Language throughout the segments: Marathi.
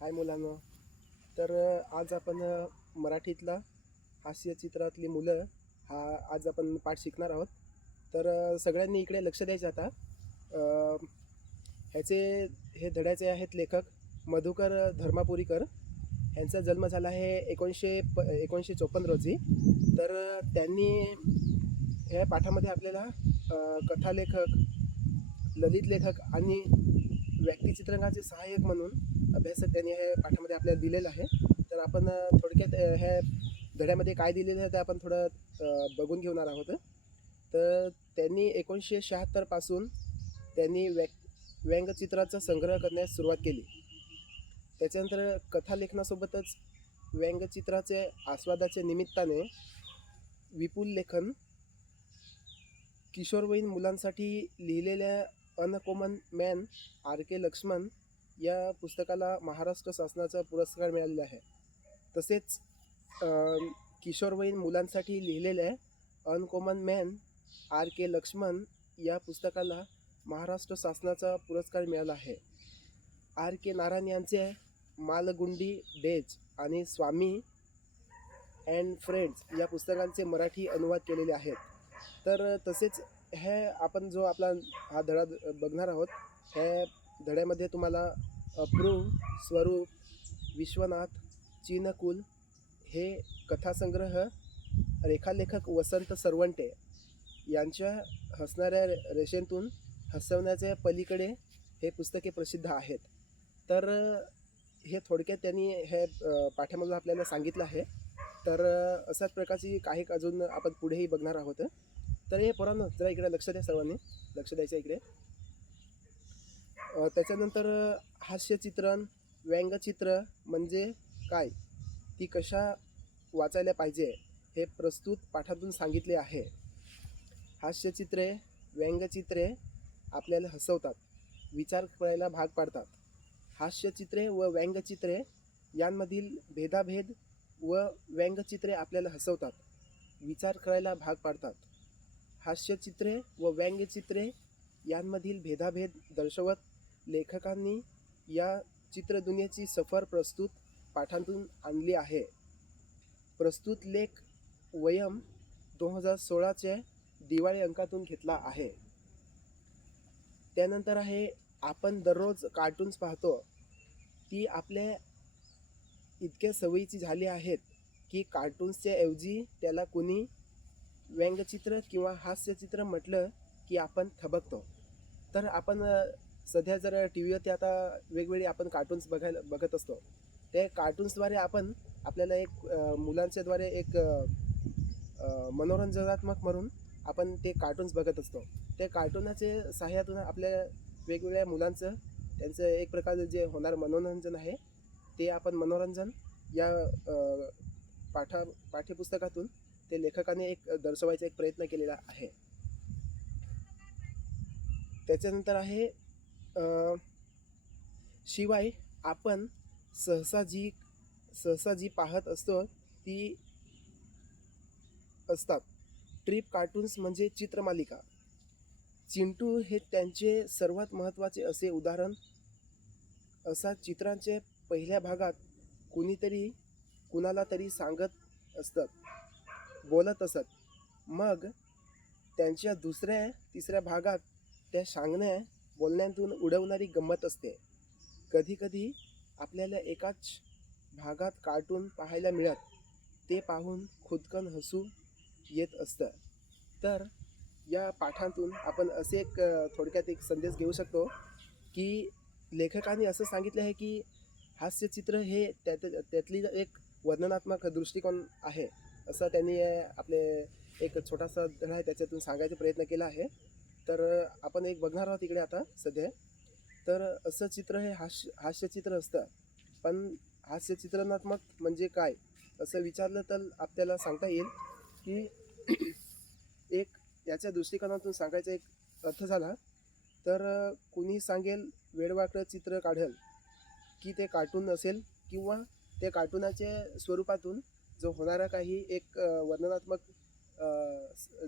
हाय मुलांनो. तर आज आपण मराठीतला हास्यचित्रातली मुलं हा आज आपण पाठ शिकणार आहोत. तर सगळ्यांनी इकडे लक्ष द्यायचं आता. ह्याचे हे धड्याचे आहेत लेखक मधुकर धर्मापुरीकर. ह्यांचा जन्म झाला आहे 1954 रोजी. तर त्यांनी ह्या पाठामध्ये आपल्याला कथालेखक, ललित लेखक आणि व्यक्तिचित्रणाचे सहाय्यक म्हणून अभ्यासक त्यांनी हे पाठामध्ये आपल्याला दिलेलं आहे. तर आपण थोडक्यात ह्या धड्यामध्ये काय दिलेलं आहे ते आपण थोडं बघून घेणार आहोत. तर त्यांनी 1976 पासून त्यांनी व्यंगचित्राचा संग्रह करण्यास सुरुवात केली. त्याच्यानंतर कथालेखनासोबतच व्यंगचित्राचे आस्वादाच्या निमित्ताने विपुल लेखन, किशोरवयीन मुलांसाठी लिहिलेल्या अनकॉमन मॅन आर.के. लक्ष्मण या पुस्तकाला महाराष्ट्र शासनाचा पुरस्कार मिळालेला आहे. तसेच किशोरवयीन मुलांसाठी लिहिलेल्या अनकॉमन मॅन आर.के. लक्ष्मण या पुस्तकाला महाराष्ट्र शासनाचा पुरस्कार मिळाला आहे. आर.के. नारायण यांचे मालगुंडी डेज आणि स्वामी अँड फ्रेंड्स या पुस्तकांचे मराठी अनुवाद केलेले आहेत. तर तसेच हे आपण जो आपला हा धडा बघणार आहोत, ह्या धड्यामध्ये तुम्हाला अप्रूव, स्वरूप, विश्वनाथ, चीनकुल हे कथासंग्रह रेखालेखक वसंत सरवंटे यांच्या हसणाऱ्या रेषेतून हसवण्याच्या पलीकडे हे पुस्तके प्रसिद्ध आहेत. तर हे थोडक्यात त्यांनी हे पाठामधून आपल्याला सांगितलं आहे. तर अशाच प्रकारची काही अजून आपण पुढेही बघणार आहोत. तर हे पोरांनो जरा इकडे लक्ष द्या, सर्वांनी लक्ष द्यायचं इकडे. त्याच्यानंतर हास्यचित्रण, व्यंगचित्र म्हणजे काय, ती कशा वाचायला पाहिजे हे प्रस्तुत पाठातून सांगितले आहे. हास्यचित्रे, व्यंगचित्रे आपल्याला हसवतात, विचार करायला भाग पाडतात. हास्यचित्रे व व्यंगचित्रे यांमधील भेदाभेद व व्यंगचित्रे आपल्याला हसवतात, विचार करायला भाग पाडतात. हास्यचित्रे व व्यंगचित्रे यांमधील भेदाभेद दर्शवत लेखकांनी या चित्रदुनियेची सफर प्रस्तुत पाठांतून आणली आहे. प्रस्तुत लेख वयम 2016च्या दिवाळी अंकातून घेतला आहे. त्यानंतर आहे आपण दररोज कार्टून्स पाहतो, ती आपल्या इतक्या सवयीची झाली आहेत की कार्टून्सच्या ऐवजी त्याला कुणी व्यंगचित्र किंवा हास्यचित्र म्हटलं की आपण थबकतो. तर आपण सध्या जर टी व्हीवरती आता वेगवेगळे आपण कार्टून्स बघत असतो. ते कार्टून्सद्वारे आपण आपल्याला एक मुलांच्याद्वारे एक मनोरंजनात्मक म्हणून आपण ते कार्टून्स बघत असतो. ते कार्टूनाचे सहाय्यातून आपल्या वेगवेगळ्या मुलांचं त्यांचं एक प्रकारचं जे होणारं मनोरंजन आहे ते आपण मनोरंजन या पाठ्यपुस्तकातून ते लेखकाने एक दर्शवायचा एक प्रयत्न केलेला आहे. त्याच्यानंतर आहे शिवाय आपण सहसा जी पाहत असतो ती असतात ट्रिप कार्टून्स म्हणजे चित्रमालिका. चिंटू हे त्यांचे सर्वात महत्त्वाचे असे उदाहरण. असा चित्रांचे पहिल्या भागात कुणीतरी कुणाला तरी सांगत असतं, बोलत असत. मग त्यांच्या दुसऱ्या तिसऱ्या भागात त्या बोलण्यातून उडवणारी गंमत असते. कधीकधी आपल्याला एकाच भागात कार्टून पाहायला मिळत, ते पाहून खुदकन हसू येत असतं. तर या पाठांतून आपण असे एक थोडक्यात एक संदेश घेऊ शकतो की लेखकाने असं सांगितलं आहे की हास्यचित्र हे त्यातली एक वर्णनात्मक दृष्टिकोन आहे, असं त्यांनी आपले एक छोटासा धडा आहे त्याच्यातून सांगायचा प्रयत्न केला आहे. तर आपण एक बघणार आहोत इकडे आता सध्या. तर असं चित्र हे हास्यचित्र असतं. पण हास्यचित्रणात्मक म्हणजे काय असं विचारलं तर आपल्याला सांगता येईल की एक याच्या दृष्टिकोनातून सांगायचा एक अर्थ झाला तर कुणी सांगेल वेडवाकडं चित्र काढेल की ते कार्टून असेल किंवा ते कार्टूनाच्या स्वरूपातून जो होणारा काही एक वर्णनात्मक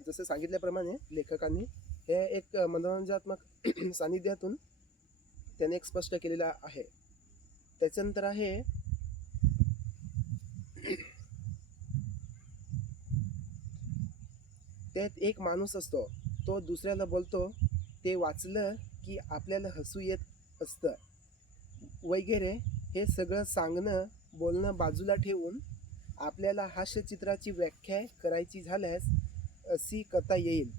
जसं सांगितल्याप्रमाणे लेखकांनी हे एक मनोरंजनात्मक सानिध्यातून त्याने एक स्पष्ट केलेला आहे. त्याच्यानंतर आहे त्यात एक माणूस असतो, तो दुसऱ्याला बोलतो, ते वाचलं की आपल्याला हसू येत असतं वगैरे. हे सगळं सांगणं बोलणं बाजूला ठेवून आपल्याला हास्यचित्राची व्याख्या करायची झाल्यास अशी करता येईल.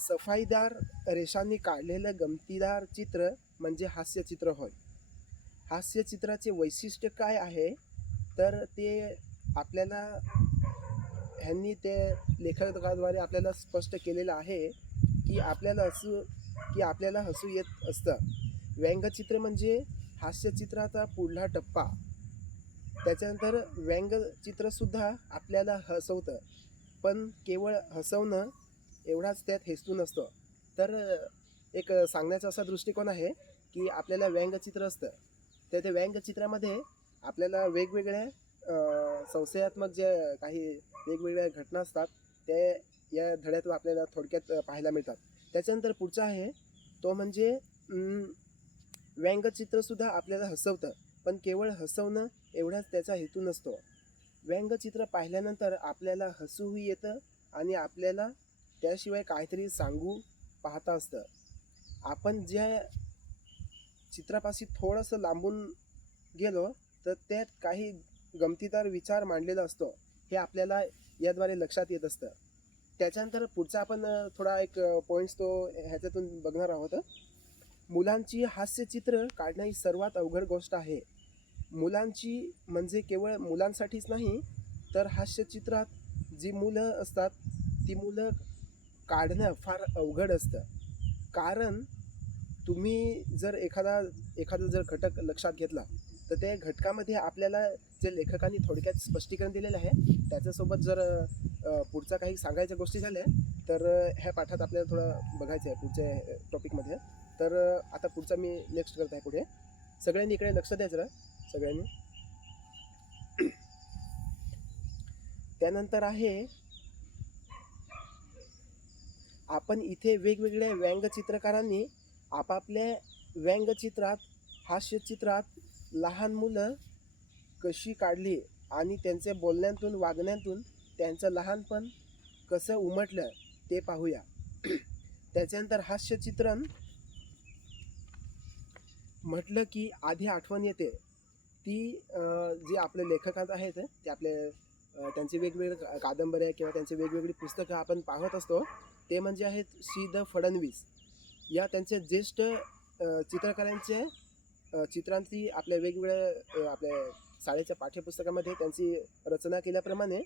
सफाईदार रेषांनी काढलेलं गमतीदार चित्र म्हणजे हास्यचित्र होय. हास्यचित्राचे वैशिष्ट्य काय आहे तर ते आपल्याला ह्यांनी ते लेखकाद्वारे आपल्याला स्पष्ट केलेलं आहे की आपल्याला हसू येत असतं. व्यंगचित्र म्हणजे हास्यचित्राचा पुढला टप्पा. त्याच्यानंतर व्यंगचित्रसुद्धा आपल्याला हसवतं, पण केवळ हसवणं एवढाच त्यात हेतू नसतो. तर एक सांगण्याचा असा दृष्टिकोन आहे की आपल्याला व्यंगचित्र असतं, तर ते व्यंगचित्रामध्ये आपल्याला वेगवेगळ्या संशयात्मक जे काही वेगवेगळ्या घटना असतात ते या धड्यातून आपल्याला थोडक्यात पाहायला मिळतात. त्याच्यानंतर पुढचा आहे तो म्हणजे व्यंगचित्रसुद्धा आपल्याला हसवतं, पण केवळ हसवणं एवढाच त्याचा हेतू नसतो. व्यंगचित्र पाहिल्यानंतर आपल्याला हसूही येतं आणि आपल्याला त्याशिवाय काहीतरी सांगू पाहता असतं. आपण ज्या चित्रापाशी थोडंसं लांबून गेलो तर त्यात काही गमतीदार विचार मांडलेला असतो, हे आपल्याला याद्वारे लक्षात येत असतं. त्याच्यानंतर पुढचा आपण थोडा एक पॉईंट्स तो ह्याच्यातून बघणार आहोत. मुलांची हास्यचित्र काढणं ही सर्वात अवघड गोष्ट आहे. मुलांची म्हणजे केवळ मुलांसाठीच नाही, तर हास्यचित्रात जी मुलं असतात ती मुलं काढणं फार अवघड असतं. कारण तुम्ही जर एखादा जर घटक लक्षात घेतला तर त्या घटकामध्ये आपल्याला जे लेखकांनी थोडक्यात स्पष्टीकरण दिलेलं आहे त्याच्यासोबत जर पुढचा काही सांगायच्या गोष्टी झाल्या तर ह्या पाठात आपल्याला थोडं बघायचं आहे पुढच्या टॉपिकमध्ये. तर आता पुढचा मी नेक्स्ट करत आहे पुढे. सगळ्यांनी इकडे लक्ष द्यायचं जरा सगळ्यांनी. त्यानंतर आहे आपण इथे वेगवेगळ्या व्यंगचित्रकारांनी आपापल्या व्यंगचित्रात हास्यचित्रात लहान मुलं कशी काढली आणि त्यांच्या बोलण्यातून वागण्यातून त्यांचं लहानपण कसं उमटलं ते पाहूया. त्याच्यानंतर हास्यचित्रण म्हटलं की आधी आठवण येते ती जे आपले लेखकात आहेत ते आपले त्यांचे वेगवेगळे कादंबऱ्या किंवा त्यांचे वेगवेगळी पुस्तकं आपण पाहत असतो, ते म्हणजे आहेत श्री द फडणवीस. या त्यांचे ज्येष्ठ चित्रकारांचे चित्रांची आपल्या वेगवेगळ्या आपल्या शाळेच्या पाठ्यपुस्तकामध्ये त्यांची रचना केल्याप्रमाणे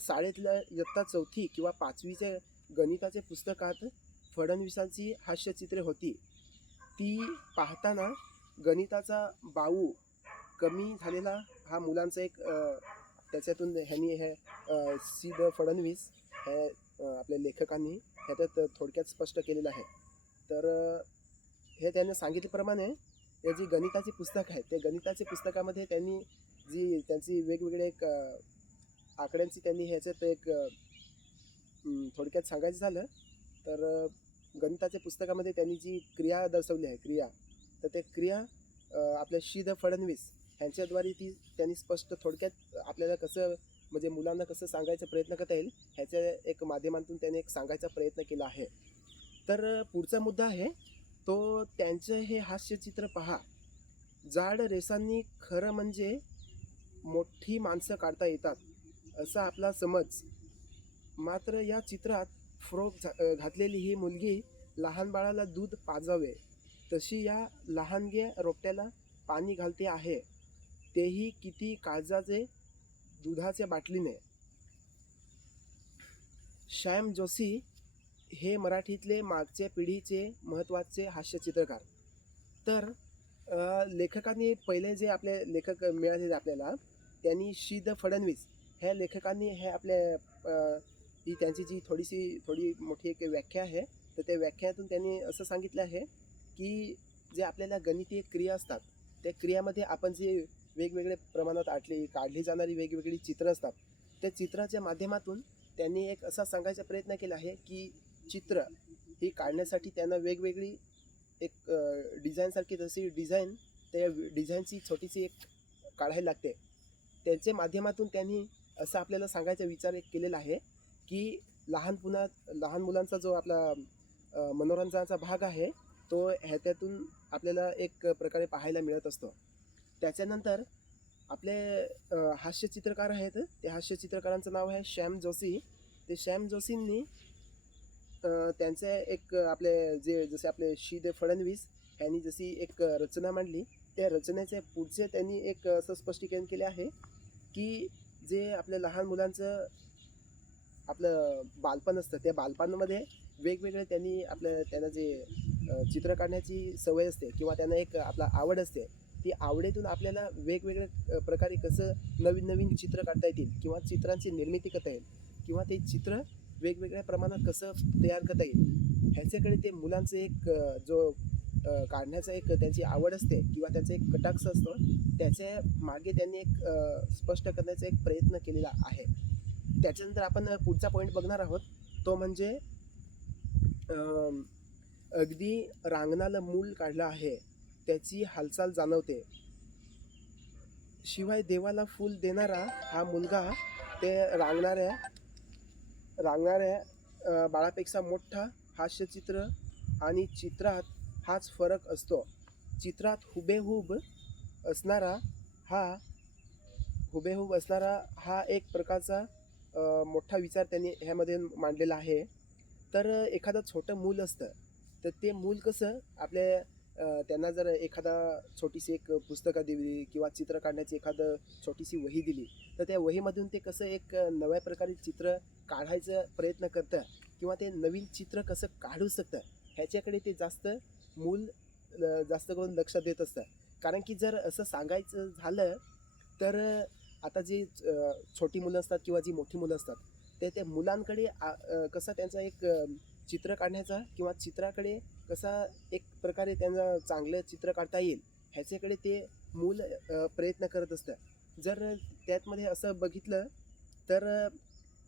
शाळेतल्या इयत्ता 4थी किंवा 5वीच्या गणिताच्या पुस्तकात फडणवीसांची हास्यचित्रे होती. ती पाहताना गणिताचा बाऊ कमी झालेला हा मुलांचा एक त्याच्यातून ह्यांनी हे सी द फडणवीस हे आपल्या लेखकांनी ह्याच्यात थोडक्यात स्पष्ट केलेलं आहे. तर हे त्यांनी सांगितल्याप्रमाणे हे जी गणिताची पुस्तक आहे त्या गणिताच्या पुस्तकामध्ये त्यांनी जी त्यांची वेगवेगळे एक आकड्यांची त्यांनी ह्याच्यात एक थोडक्यात सांगायचं झालं तर गणिताच्या पुस्तकामध्ये त्यांनी जी क्रिया दर्शवली आहे क्रिया, तर त्या क्रिया आपल्या श्री द फडणवीस ह्यांच्याद्वारे ती त्यांनी स्पष्ट थोडक्यात आपल्याला कसं म्हणजे मुलांना कसं सांगायचा प्रयत्न करता येईल ह्याच्या एक माध्यमातून त्यांनी एक सांगायचा प्रयत्न केला आहे. तर पुढचा मुद्दा आहे तो त्यांचं हे हास्यचित्र पहा. जाड रेषांनी खरं म्हणजे मोठी माणसं काढता येतात असा आपला समज. मात्र या चित्रात फ्रॉक घातलेली ही मुलगी लहान बाळाला दूध पाजावे तशी या लहानग्या रोपट्याला पाणी घालते आहे, तेही किती काळजाचे दुधाच्या बाटलीने. श्याम जोशी हे मराठीतले मागच्या पिढीचे महत्त्वाचे हास्यचित्रकार. तर लेखकांनी पहिले जे आपले लेखक मिळालेले आपल्याला त्यांनी श्री द फडणवीस ह्या लेखकांनी हे आपल्या ही त्यांची जी थोडी मोठी एक व्याख्या आहे तर त्या व्याख्यातून त्यांनी असं सांगितलं आहे की जे आपल्याला गणितीय क्रिया असतात त्या क्रियामध्ये आपण जे वेगवेगळ्या प्रमाणात काढली जाणारी वेगवेगळी चित्र असतात त्या चित्राच्या माध्यमातून त्यांनी एक असा सांगायचा प्रयत्न केला आहे की चित्र ही काढण्यासाठी त्यांना वेगवेगळी एक डिझाईनसारखी जशी डिझाईन त्या डिझाईनची छोटीशी एक काढायला लागते. त्यांच्या माध्यमातून त्यांनी असं आपल्याला सांगायचा विचार एक केलेला आहे की लहान मुलांचा जो आपला मनोरंजनाचा भाग आहे तो ह्याच्यातून आपल्याला एक प्रकारे पाहायला मिळत असतो. त्याच्यानंतर आपले हास्यचित्रकार आहेत. त्या हास्यचित्रकारांचं नाव आहे श्याम जोशी. ते श्याम जोशींनी त्यांचे एक आपले जे जसे आपले श्री फडणवीस यांनी जशी एक रचना मांडली, त्या रचनेचे पुढचे त्यांनी एक असं स्पष्टीकरण केले आहे की जे आपल्या लहान मुलांचं आपलं बालपण असतं, त्या बालपणामध्ये वेगवेगळे त्यांना जे चित्र काढण्याची सवय असते किंवा त्यांना एक आपला आवड असते, ती आवडीतून आपल्याला वेगवेगळ्या प्रकारे कसं नवीन नवीन चित्र काढता येतील किंवा चित्रांची निर्मिती करता येईल किंवा ते चित्र वेगवेगळ्या प्रमाणात कसं तयार करता येईल, ह्याच्याकडे ते मुलांचं एक जो काढण्याचा एक त्यांची आवड असते किंवा त्यांचा एक कटाक्ष असतो, त्याच्या मागे त्यांनी एक स्पष्ट करण्याचा एक प्रयत्न केलेला आहे. त्याच्यानंतर आपण पुढचा पॉईंट बघणार आहोत, तो म्हणजे अगदी रांगणालं मूल काढलं आहे, त्याची हालचाल जाणवते. शिवाय देवाला फूल देणारा हा मुलगा ते रांगणाऱ्या बाळापेक्षा मोठा. हास्यचित्र आणि चित्रात हाच फरक असतो. चित्रात हुबेहूब असणारा हा एक प्रकारचा मोठा विचार त्यांनी ह्यामध्ये मांडलेला आहे. तर एखादं छोटं मूल असतं, तर ते मूल कसं त्यांना जर एखादा छोटीशी एक पुस्तकं दिली किंवा चित्र काढण्याची एखादं छोटीशी वही दिली, तर त्या वहीमधून ते कसं एक नव्या प्रकारे चित्र काढायचा प्रयत्न करतं किंवा ते नवीन चित्र कसं काढू शकतं, ह्याच्याकडे ते जास्त करून लक्ष देत असतं. कारण की जर असं सांगायचं झालं तर आता जी छोटी मुलं असतात किंवा जी मोठी मुलं असतात, त्या मुलांकडे कसा त्यांचा एक चित्र काढण्याचा किंवा चित्राकडे कसा एक प्रकारे त्यांना चांगलं चित्र काढता येईल, ह्याच्याकडे ते मूल प्रयत्न करत असतं. जर त्यातमध्ये असं बघितलं तर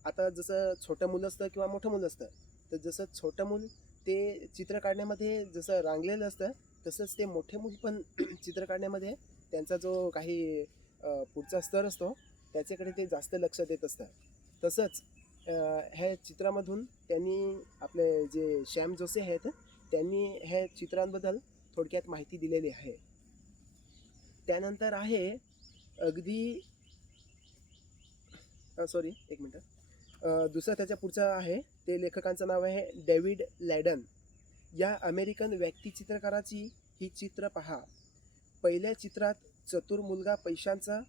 आता जसं छोटं मुलं असतं किंवा मोठं मुलं असतं, तर जसं छोटं मूल ते चित्र काढण्यामध्ये जसं रांगलेलं असतं, तसंच ते मोठे मूल पण चित्र काढण्यामध्ये त्यांचा जो काही पुढचा स्तर असतो त्याच्याकडे ते जास्त लक्ष देत असतं. तसंच ह्या चित्रामधून त्यांनी आपले जे श्याम जोशी आहेत, त्यांनी ह्या चित्रांबद्दल थोडक्यात माहिती दिलेली आहे. त्यानंतर आहे अगदी सॉरी एक मिनटं, दुसरा त्याच्या पुढचा आहे, ते लेखकांचं नाव आहे डेव्हिड लॅडन. या अमेरिकन व्यक्तिचित्रकाराची ही चित्र पहा. पहिल्या चित्रात चतुर मुलगा पैशांचा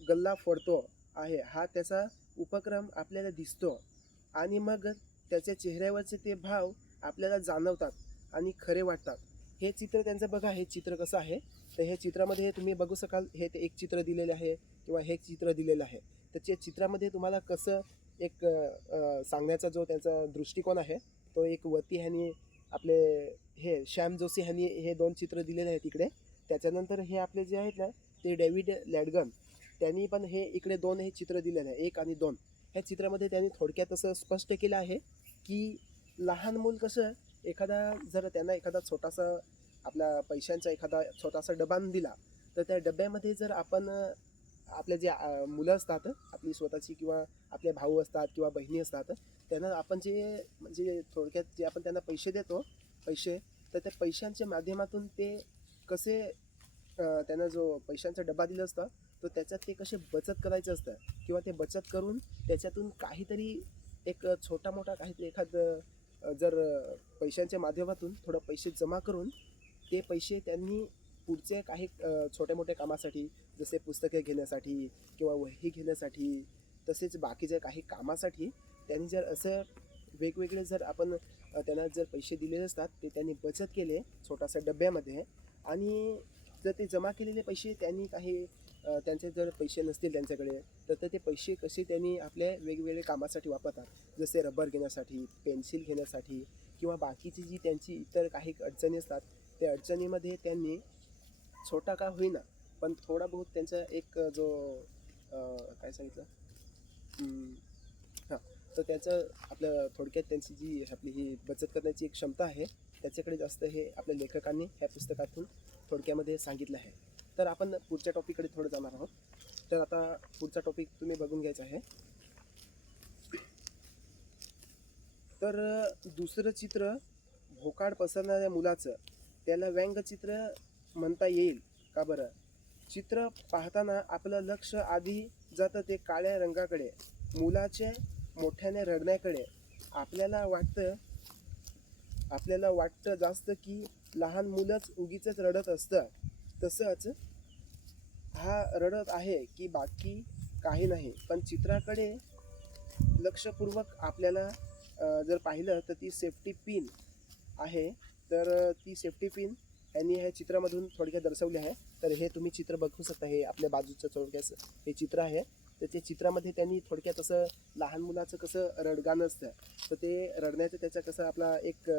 गल्ला फोडतो आहे, हा त्याचा उपक्रम आपल्याला दिसतो आणि मग त्याच्या चेहऱ्यावरचे ते भाव आपल्याला जाणवतात आणि खरे वाटतात. हे चित्र त्यांचं बघा, हे चित्र कसं आहे, तर हे चित्रामध्ये तुम्ही बघू शकाल, हे ते एक चित्र दिलेले आहे किंवा हे चित्र दिलेलं आहे. त्याच्या चित्रामध्ये तुम्हाला कसं एक सांगण्याचा जो त्यांचा दृष्टिकोन आहे, तो एक वरती ह्यांनी आपले हे श्याम जोशी ह्यांनी हे 2 चित्र दिलेले आहेत इकडे. त्याच्यानंतर हे आपले जे आहेत ना, ते डेव्हिड लॅडगन, त्यांनी पण हे इकडे 2 हे चित्र दिलेले आहे, 1 आणि 2. ह्या चित्रामध्ये त्यांनी थोडक्यात असं स्पष्ट केलं आहे की लहान मूल कसं जर त्यांना एखादा छोटासा आपल्या पैशांचा एखादा छोटासा डबा दिला, तर त्या डब्यामध्ये जर आपण आपले जे मुलं असतात आपली स्वतःची किंवा आपले भाऊ असतात किंवा बहिणी असतात, त्यांना आपण जे म्हणजे थोडक्यात जे आपण त्यांना पैसे देतो, तर त्या पैशांच्या माध्यमातून ते कसे त्यांना जो पैशांचा डबा दिला असतं, तर त्याच्यात ते कसे बचत करायचं असतं किंवा ते बचत करून त्याच्यातून काहीतरी एक छोटा मोठा काहीतरी जर पैशांच्या माध्यमातून थोडं पैसे जमा करून ते पैसे त्यांनी पुढचे काही छोट्या मोठ्या कामासाठी, जसे पुस्तके घेण्यासाठी किंवा वही घेण्यासाठी, तसेच बाकीच्या काही कामासाठी त्यांनी जर असं वेगवेगळे जर आपण त्यांना जर पैसे दिलेले असतात, ते त्यांनी बचत केले छोटासा डब्यामध्ये, आणि जर ते जमा केलेले पैसे त्यांनी काही त्यांचे जर पैसे नसतील त्यांच्याकडे, तर ते पैसे कसे त्यांनी आपल्या वेगवेगळ्या कामासाठी वापरतात, जसे रबर घेण्यासाठी, पेन्सिल घेण्यासाठी किंवा बाकीची जी त्यांची इतर काही अडचणी असतात, त्या अडचणीमध्ये त्यांनी छोटा का होईना पण थोडा बहुत त्यांचा एक जो काय सांगितलं हां, तर त्याचं आपलं थोडक्यात त्यांची जी आपली ही बचत करण्याची एक क्षमता आहे, त्याच्याकडे जास्त हे आपल्या लेखकांनी ह्या पुस्तकातून थोडक्यामध्ये सांगितलं आहे. तर आपण पुढच्या टॉपिककडे थोडं जाणार आहोत. तर आता पुढचा टॉपिक तुम्ही बघून घ्यायचा आहे. तर दुसरं चित्र भोकाड पसरणाऱ्या मुलाचं, त्याला व्यंगचित्र म्हणता येईल का बरं? चित्र पाहताना आपलं लक्ष आधी जातं ते काळ्या रंगाकडे, मुलाचे मोठ्याने रडण्याकडे. आपल्याला वाटतं जास्त की लहान मुलंच उगीच रडत असतं. तसंच हा रडत आहे की बाकी काही नाही. पण चित्राकडे लक्षपूर्वक आपल्याला जर पाहिलं तर ती सेफ्टी पिन आहे. तर ती सेफ्टी पिन यांनी ह्या चित्रामधून थोडक्यात दर्शवली आहे. तर हे तुम्ही चित्र बघू शकता. हे आपल्या बाजूचं थोडक्यात हे चित्र आहे. तर त्या चित्रामध्ये त्यांनी थोडक्यात असं लहान मुलाचं कसं रडगाणं असतं, तर ते रडण्याचं त्याचा कसं आपला एक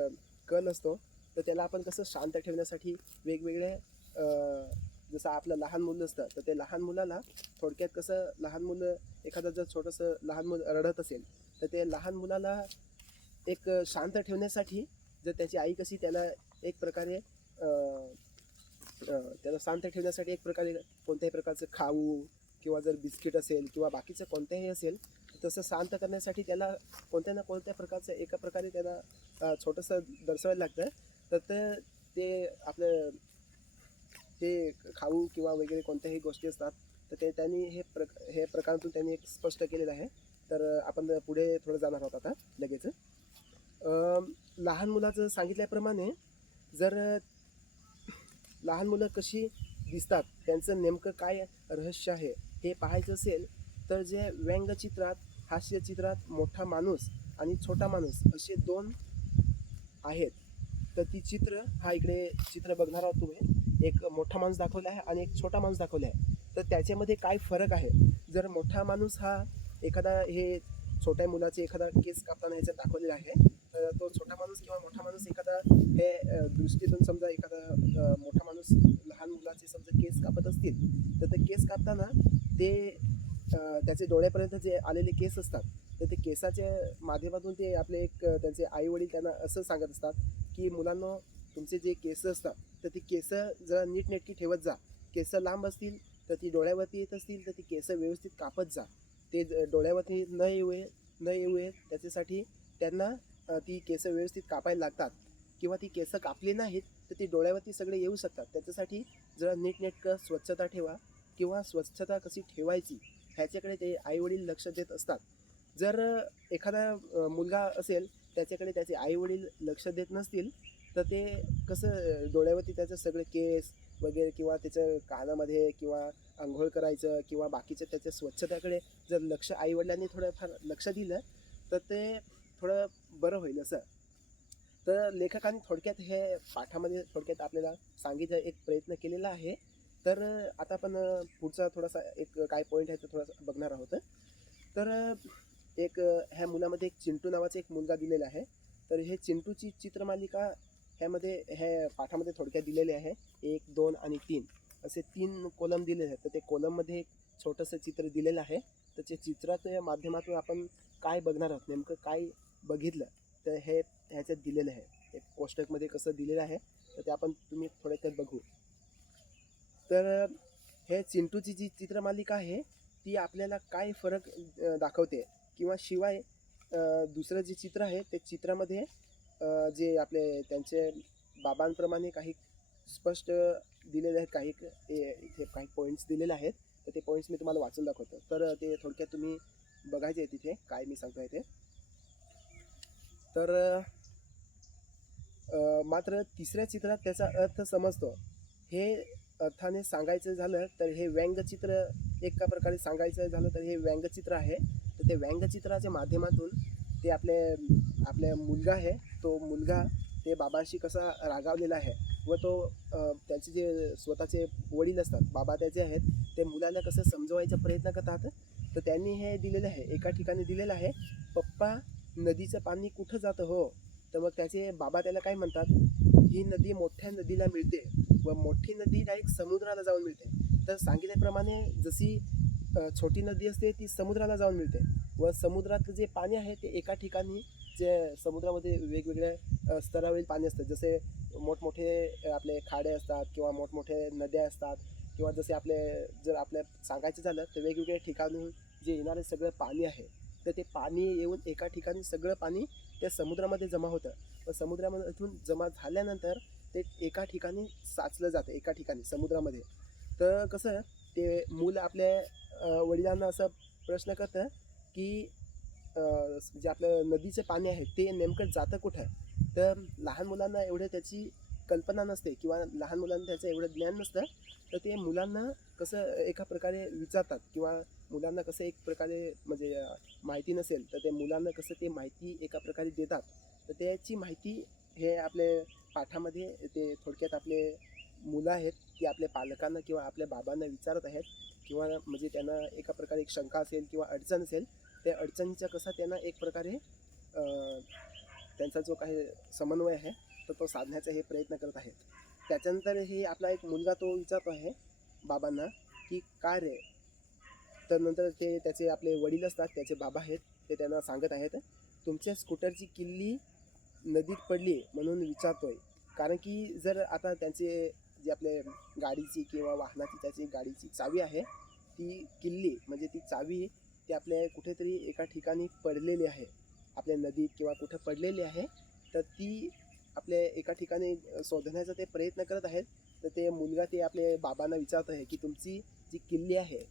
कल असतो, तर त्याला आपण कसं शांत ठेवण्यासाठी वेगवेगळे जसं आपलं लहान मुलं असतं, तर ते लहान मुलाला थोडक्यात कसं, लहान मुलं एखादं जर छोटंसं लहान मुलं रडत असेल तर ते लहान मुलाला एक शांत ठेवण्यासाठी जर त्याची आई कशी त्याला एक प्रकारे त्याला शांत ठेवण्यासाठी एक प्रकारे कोणत्याही प्रकारचं खाऊ किंवा जर बिस्किट असेल किंवा बाकीचं कोणत्याही असेल, तसं शांत करण्यासाठी त्याला कोणत्या ना कोणत्या प्रकारचं एका प्रकारे त्याला छोटंसं दर्शवायला लागतं. तर ते आपलं ते खाऊ किंवा वगैरे कोणत्याही गोष्टी असतात, तर ते त्यांनी हे प्रकारातून त्यांनी एक स्पष्ट केलेलं आहे. तर आपण पुढे थोडं जाणार आहोत आता लगेच. लहान मुलाचं सांगितल्याप्रमाणे जर लहान मुलं कशी दिसतात, त्यांचं नेमकं काय रहस्य आहे हे पाहायचं असेल, तर जे व्यंगचित्रात, हास्यचित्रात मोठा माणूस आणि छोटा माणूस असे दोन आहेत. तर ती चित्र हा इकडे चित्र बघणार आहोत तुम्ही. एक मोठा माणूस दाखवला आहे आणि एक छोटा माणूस दाखवला आहे. तर त्याच्यामध्ये काय फरक आहे? जर मोठा माणूस हा एखादा हे छोट्या मुलाचे एखादा केस कापताना ह्याच्यात दाखवलेला आहे, तर तो छोटा माणूस किंवा मोठा माणूस एखादा हे दृष्टीतून समजा एखादा मोठा माणूस लहान मुलाचे समजा केस कापत असतील, तर ते केस कापताना ते त्याचे डोळ्यापर्यंत जे आलेले केस असतात, तर ते केसाच्या माध्यमातून ते आपले एक त्यांचे आई वडील त्यांना असं सांगत असतात की मुलांनो, तुमचे जे केस असतात तर ती केस जरा नीटनेटकी ठेवत जा. केस लांब असतील तर ती डोळ्यावरती येत असतील तर ती केस व्यवस्थित कापत जा. ते डोळ्यावरती न येऊ त्याच्यासाठी त्यांना ती केस व्यवस्थित कापायला लागतात. किंवा ती केस कापली नाहीत तर ती डोळ्यावरती सगळे येऊ शकतात. त्याच्यासाठी जरा नीटनेटकं स्वच्छता ठेवा किंवा स्वच्छता कशी ठेवायची ह्याच्याकडे ते आईवडील लक्ष देत असतात. जर एखादा मुलगा असेल, त्याच्याकडे त्याचे आईवडील लक्ष देत नसतील, तर ते कसं डोळ्यावरती त्याचं सगळे केस वगैरे किंवा त्याचं कानामध्ये किंवा अंघोळ करायचं किंवा बाकीचं त्याच्या स्वच्छतेकडे जर लक्ष आईवडिलांनी थोडंफार लक्ष दिलं तर ते थोडं बरं होईल असं. तर लेखकांनी थोडक्यात हे पाठामध्ये थोडक्यात आपल्याला सांगितलं एक प्रयत्न केलेला आहे. तर आता आपण पुढचा थोडासा एक काय पॉईंट आहे तो थोडासा बघणार आहोत. तर एक ह्या मुलामध्ये एक चिंटू नावाचा एक मुलगा दिलेला आहे. तर हे चिंटूची चित्रमालिका ह्यामध्ये ह्या पाठामध्ये थोडक्यात दिलेले आहे. 1, 2 आणि 3 असे 3 कॉलम दिलेले आहेत. तर ते कॉलममध्ये एक छोटंसं चित्र दिलेलं आहे. तर त्या चित्राच्या माध्यमातून आपण काय बघणार आहोत, नेमकं काय बघितलं, तर हे ह्याच्यात दिलेलं आहे. एक कोष्टकमध्ये कसं दिलेलं आहे, तर ते आपण तुम्ही थोडक्यात बघू. तर हे चिंटूची जी चित्रमालिका आहे ती आपल्याला काय फरक दाखवते, किंवा शिवाय दुसरं जे चित्र आहे ते चित्रामध्ये जे आपले त्यांचे बाबांप्रमाणे काही स्पष्ट दिलेले आहेत, काही इथे काही पॉईंट्स दिलेले आहेत. तर ते पॉईंट्स मी तुम्हाला वाचून दाखवतो. तर ते थोडक्यात तुम्ही बघायचे आहे तिथे काय मी सांगतोय ते. तर मात्र तिसऱ्या चित्रात त्याचा अर्थ समजतो. हे अर्थाने सांगायचं झालं तर हे व्यंगचित्र, एका प्रकारे सांगायचं झालं तर हे व्यंगचित्र आहे. तर ते व्यंगचित्राच्या माध्यमातून ते आपल्या मुलगा आहे, तो मुलगा ते बाबांशी कसा रागावलेला आहे व तो त्यांचे जे स्वतःचे वडील असतात, बाबा त्याचे आहेत, ते मुलाला कसं समजवायचा प्रयत्न करतात. तर त्यांनी हे दिलेलं आहे, एका ठिकाणी दिलेलं आहे, पप्पा नदीचं पाणी कुठं जातं हो? तर मग त्याचे बाबा त्याला काय म्हणतात, ही नदी मोठ्या नदीला मिळते व मोठी नदी डायरेक्ट समुद्राला जाऊन मिळते. तर सांगितल्याप्रमाणे जशी छोटी नदी असते ती समुद्राला जाऊन मिळते व समुद्रातलं जे पाणी आहे ते एका ठिकाणी जे समुद्रामध्ये वेगवेगळ्या स्तरावरील पाणी असतं, जसे मोठमोठे आपले खाडे असतात किंवा मोठमोठे नद्या असतात किंवा जसे आपले जर आपल्या सांगायचं झालं तर वेगवेगळ्या ठिकाणून जे येणारे सगळं पाणी आहे तर ते पाणी येऊन एका ठिकाणी सगळं पाणी त्या समुद्रामध्ये जमा होतं. व समुद्रामधून जमा झाल्यानंतर ते एका ठिकाणी साचलं जातं एका ठिकाणी समुद्रामध्ये. तर कसं ते मूल आपल्या वडिलांना असं प्रश्न करतं की जे आपलं नदीचं पाणी आहे ते नेमकं जातं कुठं. तर लहान मुलांना एवढं त्याची कल्पना नसते किंवा लहान मुलांना त्याचं एवढं ज्ञान नसतं. तर ते मुलांना कसं एका प्रकारे विचारतात किंवा मुलांना कसं एक प्रकारे म्हणजे माहिती नसेल तर ते मुलांना कसं ते माहिती एका प्रकारे देतात. तर त्याची माहिती हे आपले पाठामध्ये ते थोडक्यात आपले मुलं आहेत की आपल्या पालकांना किंवा आपल्या बाबांना विचारत आहेत किंवा म्हणजे त्यांना एका प्रकारे एक शंका असेल किंवा अडचण असेल त्या अडचणीचा कसा त्यांना एक प्रकारे त्यांचा जो काही समन्वय आहे तर तो साधण्याचा हे प्रयत्न करत आहेत. त्याच्यानंतर हे आपला एक मुलगा तो विचारतो आहे बाबांना की काय रे. तर नंतर ते त्याचे आपले वडील असतात त्याचे बाबा आहेत ते त्यांना सांगत आहेत तुमच्या स्कूटरची किल्ली नदीत पडली म्हणून विचारतोय. कारण की जर आता त्यांचे जे आपले गाडीची किंवा वाहनाची त्याची गाडीची चावी आहे ती किल्ली म्हणजे ती चावी ती आपल्या कुठेतरी एका ठिकाणी पडलेली आहे आपल्या नदीत किंवा कुठं पडलेली आहे. तर ती आपल्या एका ठिकाणी शोधण्याचा ते प्रयत्न करत आहेत. तर ते मुलगा ते आपले बाबांना विचारत आहे की तुमची जी किल्ली आहे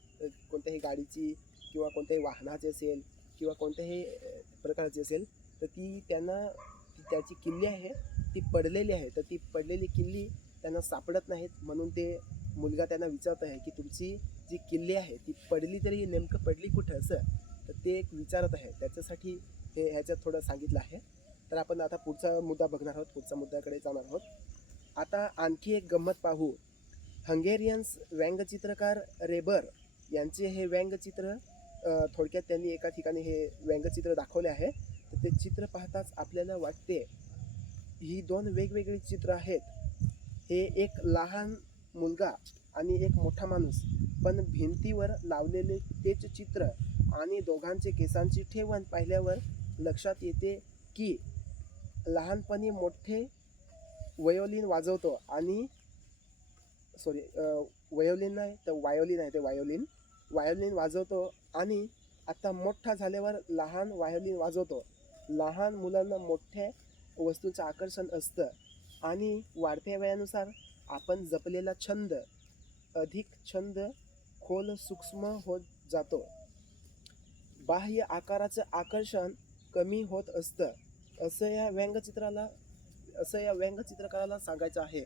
कोणत्याही गाडीची किंवा कोणत्याही वाहनाची असेल किंवा कोणत्याही प्रकारची असेल तर ती त्यांना त्याची किल्ली आहे ती पडलेली आहे. तर ती पडलेली किल्ली त्यांना सापडत नाहीत म्हणून ते मुलगा त्यांना विचारत आहे की तुमची जी किल्ली आहे ती पडली तरी नेमकं पडली कुठं असं. तर ते एक विचारत आहे त्याच्यासाठी हे ह्याच्यात थोडं सांगितलं आहे. तर आपण आता पुढचा मुद्दा बघणार आहोत पुढच्या मुद्द्याकडे जाणार आहोत. आता आणखी एक गंमत पाहू. हंगेरियन्स व्यंगचित्रकार रेबर यांचे हे व्यंगचित्र थोडक्यात त्यांनी एका ठिकाणी हे व्यंगचित्र दाखवले आहे. तर ते चित्र पाहताच आपल्याला वाटते ही दोन वेगवेगळी चित्र आहेत. हे एक लहान मुलगा आणि एक मोठा माणूस पण भिंतीवर लावलेले तेच चित्र आणि दोघांचे केसांची ठेवण पाहिल्यावर लक्षात येते की लहानपणी मोठे वयोलिन वाजवतो आणि वयोलिन नाही तर वायोलिन आहे ते वायोलिन वाजवतो आणि आता मोठा झाल्यावर लहान वायोलिन वाजवतो. लहान मुलांना मोठ्या वस्तूंचं आकर्षण असतं आणि वाढत्या वयानुसार आपण जपलेला छंद अधिक खोल सूक्ष्म होत जातो. बाह्य आकाराचं आकर्षण कमी होत असतं असं या व्यंगचित्रकाराला सांगायचं आहे.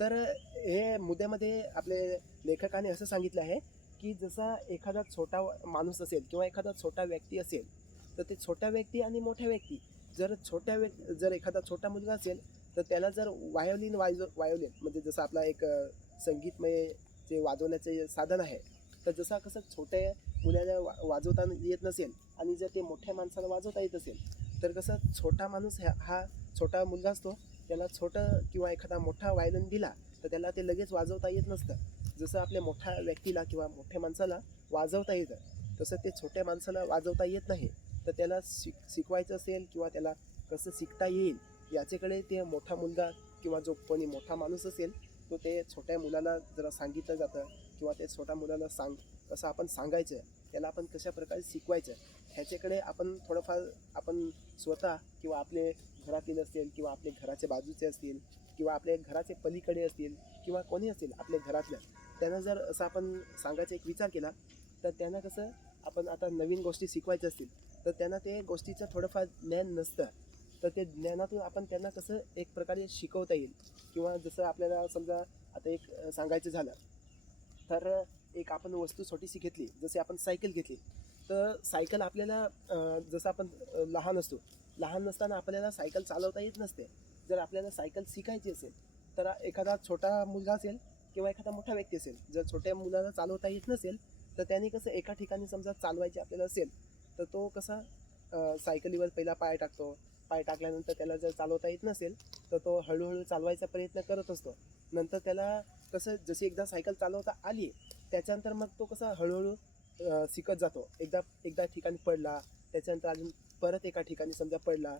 तर हे मुद्द्यामध्ये आपले लेखकाने असं सांगितलं आहे की जसा एखादा छोटा माणूस असेल किंवा एखादा छोटा व्यक्ती असेल तर ते छोटा व्यक्ती आणि मोठ्या व्यक्ती जर एखादा छोटा मुलगा असेल तर त्याला जर वायोलिन म्हणजे जसं आपला एक संगीतमय जे वाजवण्याचे साधन आहे तर जसा कसं छोट्या मुलाला वाजवता येत नसेल आणि जर ते मोठ्या माणसाला वाजवता येत असेल तर कसं छोटा माणूस हा छोटा मुलगा असतो त्याला छोटं किंवा एखादा मोठा वायोलिन दिला तर त्याला ते लगेच वाजवता येत नसतं. जसं आपल्या मोठ्या व्यक्तीला किंवा मोठ्या माणसाला वाजवता येतं तसं ते छोट्या माणसाला वाजवता येत नाही. तर त्याला शिकवायचं असेल किंवा त्याला कसं शिकता येईल याच्याकडे ते मोठा मुलगा किंवा जो कोणी मोठा माणूस असेल तो ते छोट्या मुलाला जरा सांगितलं जातं किंवा ते छोट्या मुलाला कसं आपण सांगायचं त्याला आपण कशा प्रकारे शिकवायचं ह्याच्याकडे आपण थोडंफार आपण स्वतः किंवा आपले घरातील असतील किंवा आपले घराच्या बाजूचे असतील किंवा आपल्या घराचे पलीकडे असतील किंवा कोणी असेल आपल्या घरातल्या त्यांना जर असं आपण सांगायचा एक विचार केला तर त्यांना कसं आपण आता नवीन गोष्टी शिकवायच्या असतील तर त्यांना ते गोष्टीचं थोडंफार ज्ञान नसतं. तर ते ज्ञानातून आपण त्यांना कसं एक प्रकारे शिकवता येईल किंवा जसं आपल्याला समजा आता एक सांगायचं झालं तर एक आपण वस्तू छोटीशी घेतली जसे आपण सायकल घेतली तर सायकल आपल्याला जसं आपण लहान नसताना आपल्याला सायकल चालवता येत नसते. जर आपल्याला सायकल शिकायची असेल तर एखादा छोटा मुलगा असेल किंवा एखादा मोठा व्यक्ती असेल जर छोट्या मुलाला चालवता येत नसेल तर त्यांनी कसं एका ठिकाणी समजा चालवायची आपल्याला असेल तर तो कसा सायकलीवर पहिला पाय टाकतो. पाय टाकल्यानंतर त्याला जर चालवता येत नसेल तर तो हळूहळू चालवायचा प्रयत्न करत असतो. नंतर त्याला कसं जशी एकदा सायकल चालवता आली त्याच्यानंतर मग तो कसा हळूहळू शिकत जातो. एकदा ठिकाणी पडला त्याच्यानंतर अजून परत एका ठिकाणी समजा पडला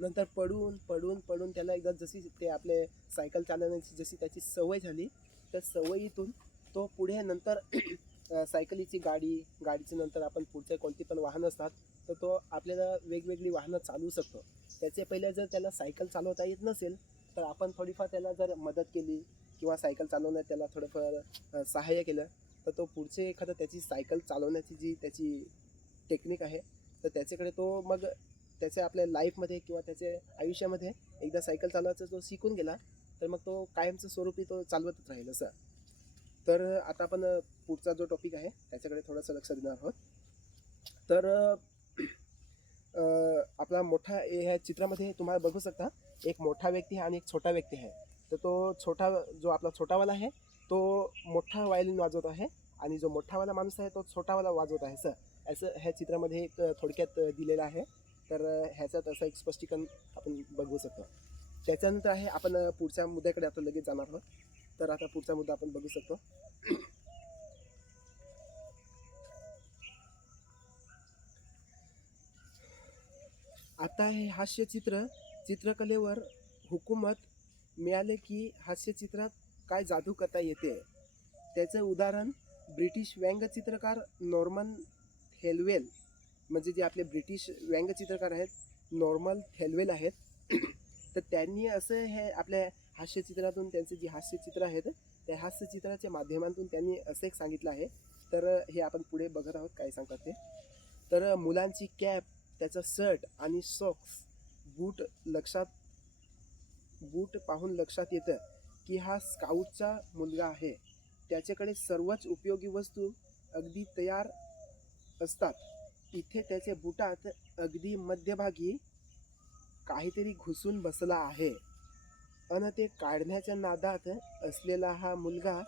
नंतर पडून पडून पडून त्याला एकदा जशी ते आपले सायकल चालवण्याची जशी त्याची सवय झाली, त्या सवयीतून तो पुढे नंतर सायकलीची गाडीची नंतर आपण पुढचे कोणती पण वाहनं असतात तर तो आपल्याला वेगवेगळी वाहनं चालवू शकतो. त्याचे पहिले जर त्याला सायकल चालवता येत नसेल तर आपण थोडीफार त्याला जर मदत केली किंवा सायकल चालवण्यात त्याला थोडंफार सहाय्य केलं तर तो पुढचे एखादं त्याची सायकल चालवण्याची जी त्याची टेक्निक आहे तर त्याच्याकडे तो मग त्याच्या आपल्या लाईफमध्ये किंवा त्याच्या आयुष्यामध्ये एकदा सायकल चालवायचा तो शिकून गेला तर मग तो कायमचं स्वरूपी तो चालवतच राहील असं. तर आता आपण पुढचा जो टॉपिक आहे त्याच्याकडे थोडंसं लक्ष देणार आहोत. तर आपला मोठा ह्या चित्रामध्ये तुम्हाला बघू शकता एक मोठा व्यक्ती आहे आणि एक छोटा व्यक्ती आहे. तर तो छोटा जो आपला छोटावाला आहे तो मोठा वायलिन वाजवत आहे आणि जो मोठावाला माणूस आहे तो छोटावाला वाजवत आहे. असं ह्या चित्रामध्ये एक थोडक्यात दिलेलं आहे. तर ह्याच्यात असं एक स्पष्टीकरण आपण बघू शकतो. त्याच्यानंतर आहे आपण पुढच्या मुद्द्याकडे आता लगेच जाणार आहोत. तर आता पुढचा मुद्दा आपण बघू शकतो. आता हे हास्यचित्र चित्रकलेवर हुकूमत मिळाले की हास्यचित्रात काय जादू करता येते. त्याचं उदाहरण ब्रिटिश व्यंगचित्रकार नॉर्मन थेलवेल म्हणजे जे आपले ब्रिटिश व्यंगचित्रकार आहेत नॉर्मन थेलवेल आहेत. तर त्यांनी असं हे आपल्या हास्यचित्रातून त्यांचे जे हास्यचित्र आहेत त्या हास्यचित्राच्या माध्यमातून त्यांनी असं एक सांगितलं आहे. तर हे आपण पुढे बघत आहोत काय सांगतात ते. तर मुलांची कॅप त्याचा शर्ट आणि सॉक्स बूट पाहून लक्षात येतं की हा स्काउटचा मुलगा आहे. त्याच्याकडे सर्वच उपयोगी वस्तू अगदी तयार असतात. इथे त्याच्या बुटात अगदी मध्यभागी काहीतरी घुसून बसला आहे अन ते काढण्याच्या नादात असलेला हा मुलगा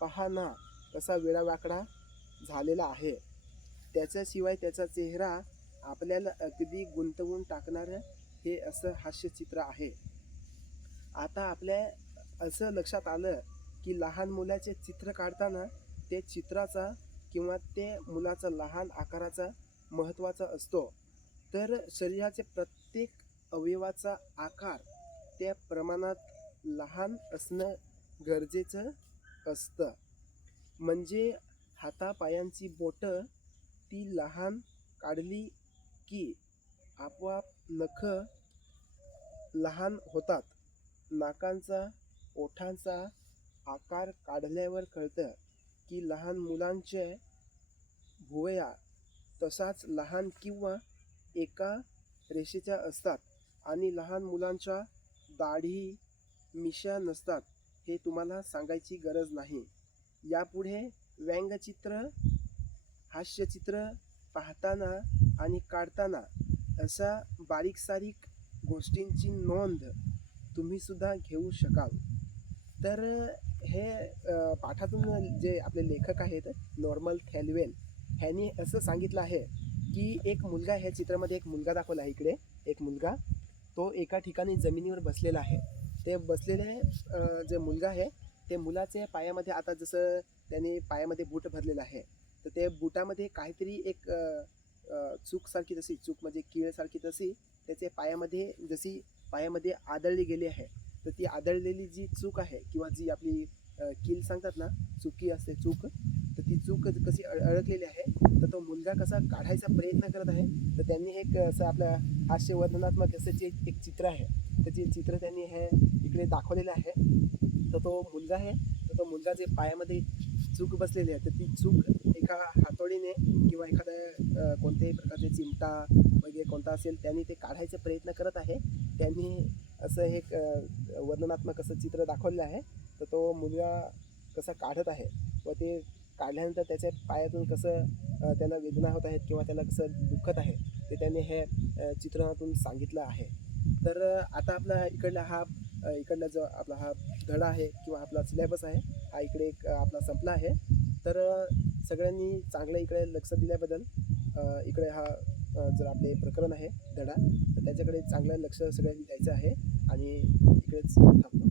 पहा ना कसा वेडावाकडा झालेला आहे. त्याच्याशिवाय त्याचा चेहरा आपल्याला अगदी गुंतवून टाकणारं हे असं हास्यचित्र आहे. आता आपल्या असं लक्षात आलं की लहान मुलाचे चित्र काढताना ते चित्राचा किंवा ते मुलाचा लहान आकाराचा महत्त्वाचा असतो. तर शरीराचे प्रत्येक अवयवाचा आकार त्या प्रमाणात लहान असणं गरजेचं असतं. म्हणजे हातापायांची बोटं ती लहान काढली की आपोआप नखं लहान होतात. नाकांचा ओठांचा आकार काढल्यावर कळतं की लहान मुलांचे भुवया तसाच लहान किंवा एका रेषेच्या असतात आणि लहान मुलांच्या दाढी मिशा नसतात हे तुम्हाला सांगायची गरज नाही. यापुढे व्यंगचित्र हास्यचित्र पाहताना आणि काढताना अशा बारीक-सारीक गोष्टींची नोंद तुम्हीसुद्धा घेऊ शकाल. तर हे पाठातून जे आपले लेखक आहेत नॉर्मन थेलवेल ह्यांनी असं सांगितलं आहे की एक मुलगा ह्या चित्रामध्ये एक मुलगा दाखवला आहे. इकडे एक मुलगा तो एका ठिकाणी जमिनीवर बसलेला आहे. ते बसलेले जे मुलगा आहे ते मुलाच्या पायामध्ये आता जसं त्याने पायामध्ये बूट भरलेलं आहे तर ते बुटामध्ये काहीतरी एक चूक म्हणजे कीळसारखी तशी त्याच्या पायामध्ये जशी पायामध्ये आदळली गेली आहे. तर ती आदळलेली जी चूक आहे किंवा जी आपली कील सांगतात ना चुकी असते चूक तर ती चूक कशी अडकलेली आहे तर तो मुलगा कसा काढायचा प्रयत्न करत आहे. तर त्यांनी एक असं आपल्या हास्यवर्णनात्मक असं जे एक चित्र आहे तर जे चित्र त्यांनी हे इकडे दाखवलेलं आहे. तर तो मुलगा आहे तर तो मुलगा जे पायामध्ये चूक बसलेली आहे तर ती चूक एका हातोडीने किंवा एखाद्या कोणत्याही प्रकारचे चिमटा वगैरे कोणता असेल त्यांनी ते काढायचा प्रयत्न करत आहे. त्यांनी असं एक वर्णनात्मक असं चित्र दाखवलेलं आहे. तर तो मुलगा कसा काढत आहे व ते काढल्यानंतर त्याच्या पायातून कसं त्याला वेदना होत आहेत किंवा त्याला कसं दुखत आहे ते त्यांनी हे चित्रणातून सांगितलं आहे. तर आता आपला इकडला जो आपला हा धडा आहे किंवा आपला सिलेबस आहे हा इकडे एक आपला संपला आहे. तर सगळ्यांनी चांगलं इकडे लक्ष दिल्याबद्दल इकडे हा जर आपले प्रकरण आहे धडा तर त्याच्याकडे चांगलं लक्ष सगळ्यांनी द्यायचं आहे आणि इकडेच थांबतो.